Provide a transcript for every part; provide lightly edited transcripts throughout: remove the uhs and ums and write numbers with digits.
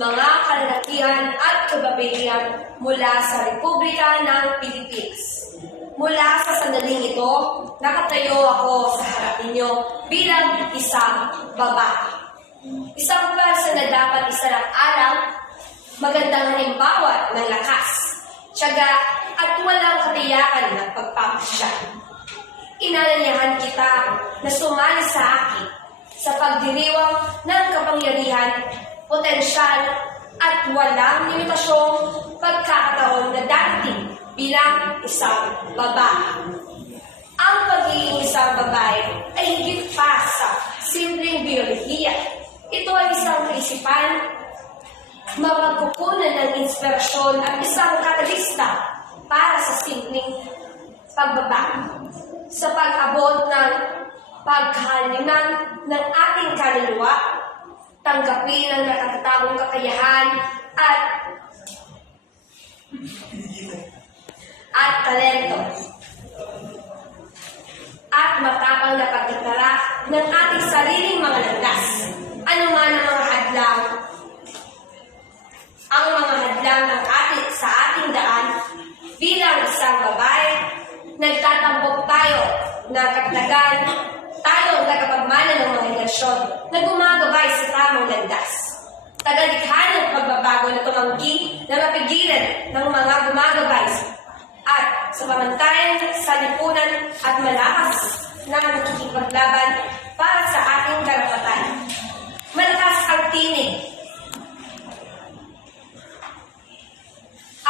mga kalalakihan at kababaihan mula sa Republika ng Pilipinas. Mula sa sandaling ito, nakatayo ako sa harap ninyo bilang isang babae. Isang bansa na dapat isarang-alang, magandang halimbawa ng lakas, tiyaga at walang katiyakan ng pagpapasya. Inanyayahan kita na sumali sa akin sa pagdiriwang ng kapangyarihan, potensyal at walang limitasyong pagkakataon na dating bilang isang babae. Ang pagiging isang babae ay higit pa sa simpleng biyolohiya. Ito ay isang kaisipan, mapagkukunan ng inspirasyon at isang katalista para sa simpleng pagbabago. Sa pag-abot ng pagkaliman ng ating kaluluwa, tanggapin ang nakatatawang kakayahan at talento at matapang na pagkatara ng ating sariling mga landas. Ano man ang mga hadlang, sa ating daan bilang isang babae, nagtatampok tayo na katlagan, tayo ang tagapagmana ng mga inasyon na gumagabay sa tamang landas. Tagalikha ng pagbabago na tumanggi na mapigilan ng mga gumagabay at sa pamantayan sa lipunan at malakas na nakikipaglaban para sa ating karapatan. Malakas ang tinig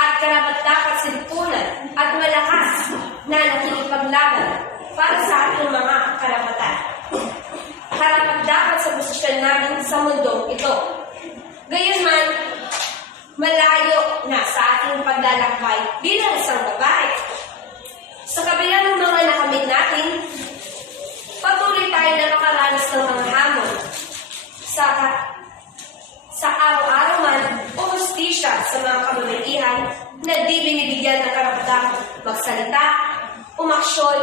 at karapat-dapat sa lipunan at malakas na nakikipaglaban para sa ating mga karapatan. Karapat-dapat sa posisyon namin sa mundong ito. Gayunman, malayo na sa ating paglalakbay bilang isang babae. Sa kabila ng mga nakamit natin, patuloy tayo na makaranas ng mga hamon sa araw-araw man o hustisya sa mga kababaihan na di binibigyan ng karapatang magsalita, umaksyon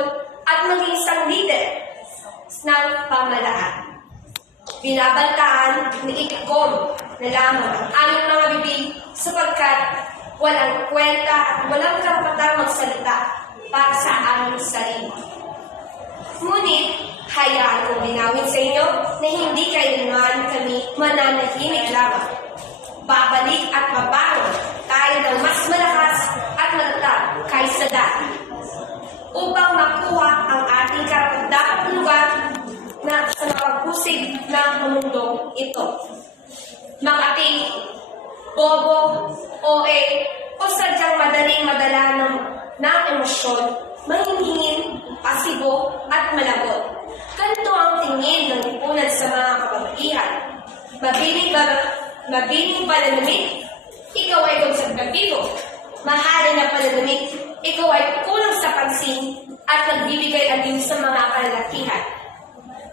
at maging isang leader ng pamahalaan. Binabantaan ni Ikagom na lamang ang aming mga bibig sapagkat walang kwenta at walang karapatang magsalita para sa aming sarili. Ngunit, hayaan kong linawin sa inyo na hindi kailanman kami mananahimik lamang. Babalik at babangon tayo ng mas malakas at matatag kaysa dati upang makuha ang ating karapat-dapat lugar na sa mapagpusig ng mundong ito. Makati, bobo, OA, o sadyang madaling-madala ng emosyon, mahingin, pasibo, at malagot. Ganito ang tingin ng lipunan sa mga kababaihan. Mabiling pananamit, ikaw ay konservatibo. Mahalin na pananamit, ikaw ay kulang sa pansin at nagbibigay aliw sa mga kalalakihan.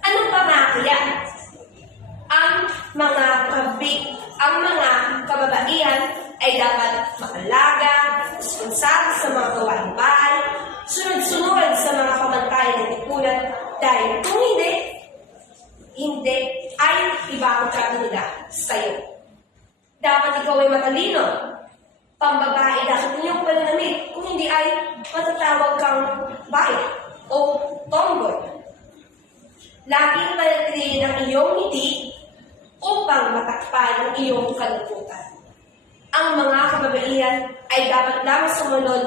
Anong pamakaya? Ang mga kababaihan ay dapat makalaga, responsable sa mga gawaing bahay, sunod-sunod sa mga pamantayan ng lipunan dahil kung hindi ay iba ang trato nila sa iyo. Dapat ikaw ay matalino. Pambabae dapat ninyong pananamit, kung hindi ay matatawag kang bae o tomboy. Laging panatilihin ang iyong ngiti upang matakpan ang iyong kalungkutan. Ang mga kababaihan ay dapat lamang sumunod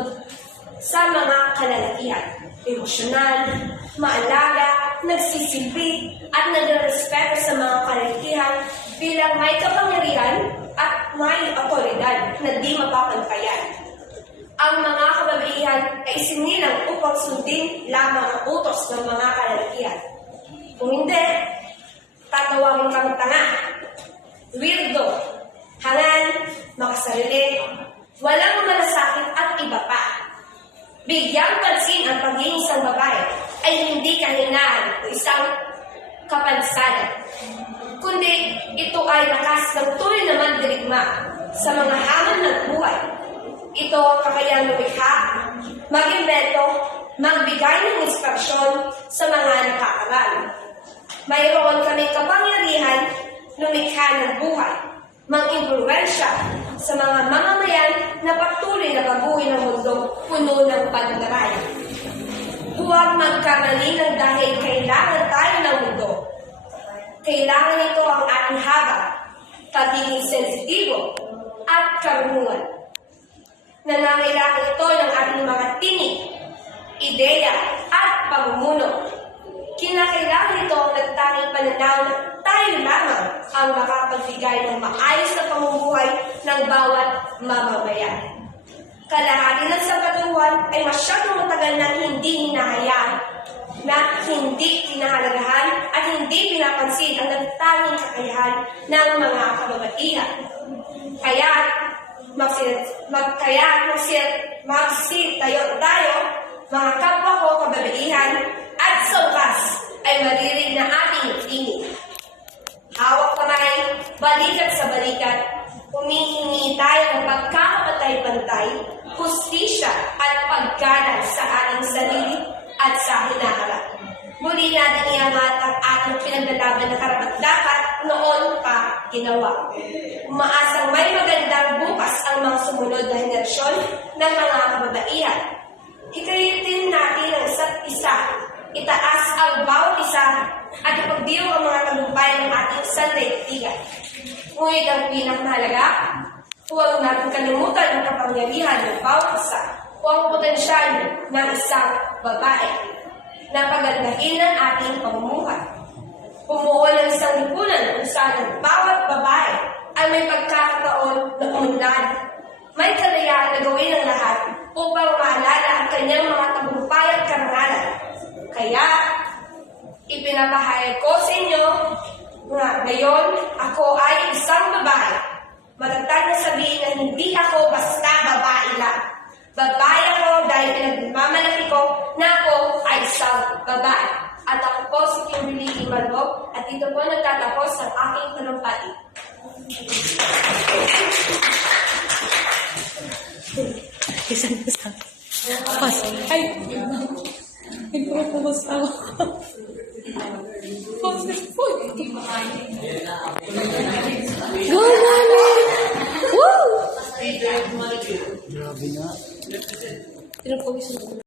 sa mga kalalakihan, emosyonal, maalaga, nagsisilbi, at nagrespeto sa mga kalalakihan bilang may kapangyarihan at may otoridad na di mapapantayan. Ang mga kababaihan ay isinilang upang sundin lamang ang utos ng mga kalalakihan. Kung hindi, tatawagin kang tanga, weirdo, hangan, makasarili, walang malasakit at iba pa. Bigyang pansin ang pagiging isang babae ay hindi kahinaan o isang kapansanan, kundi ito ay lakas ng tunay na mandirigma sa mga hamon ng buhay. Ito ang kakayang lumikha, mag-invento, magbigay ng inspirasyon sa mga nakakaraan. Mayroon kaming kapangyarihan lumikha ng buhay, mang-impluwensya sa mga mamamayan na patuloy na baguhin ang mundong puno ng pandaray. Huwag magkamali ng dahil kailangan tayo ng mundo. Kailangan ito ang ating habag, pagiging sensitibo, at karunungan. Nangangailangan ito ng ating mga tinig, ideya, at pamumuno. Kinakailangan ito ang nagtanging pananaw na tayo lamang ang makapagbigay ng maayos na pamumuhay ng bawat mamamayan. Kalahati ng sapatuhan ay masyadong matagal na hindi hinahayaan, na hindi pinahalagahan at hindi pinapansin ang nagtanging kakayahan ng mga kababaihan. Kaya magsitayo tayo, mga kapwa ko kababaihan, at sa wakas ay maririg na ating tinig. Hawak kamay, balikat sa balikat, humihingi tayo ng pagkakapatay-pantay, hustisya at paggalang sa ating sarili at sa hinaharap. Muli natin iangat ang ating pinaglalaban na karapat-dapat noon pa ginawa. Umaasang may magandang bukas ang mga sumunod na henerasyon ng mga kababaihan. Hikayatin natin ang isa't isa, itaas ang bawat isa, at ipagdiwang ang mga tagumpay ng ating sandaigdigan. Ngunit ang pinakamahalaga, huwag natin kalimutan ang kapangyarihan ng bawat isa o ang potensyal ng isang babae na pagandahin ng ating pamumuhay. Bumuo ng isang lipunan kung saan ang bawat babae ay may pagkakataon na umunlad, may kalayaan na gawin ang lahat upang maalala ang kanyang mga tagumpay at karangalan. Kaya, ipinapahayag ko sa inyo na ngayon ako ay isang babae. Matatag na sabihin na hindi ako basta babae lang. Babae ako dahil pinagmamalaki ko na ako ay isang babae. At ako po si Kimberly Imalbog at dito po nagtatapos ang aking talumpati. Isang. Pas. Ay! Nagpapabas ako. Go, Mami! Woo! Grabe nga. Tinapawis ako.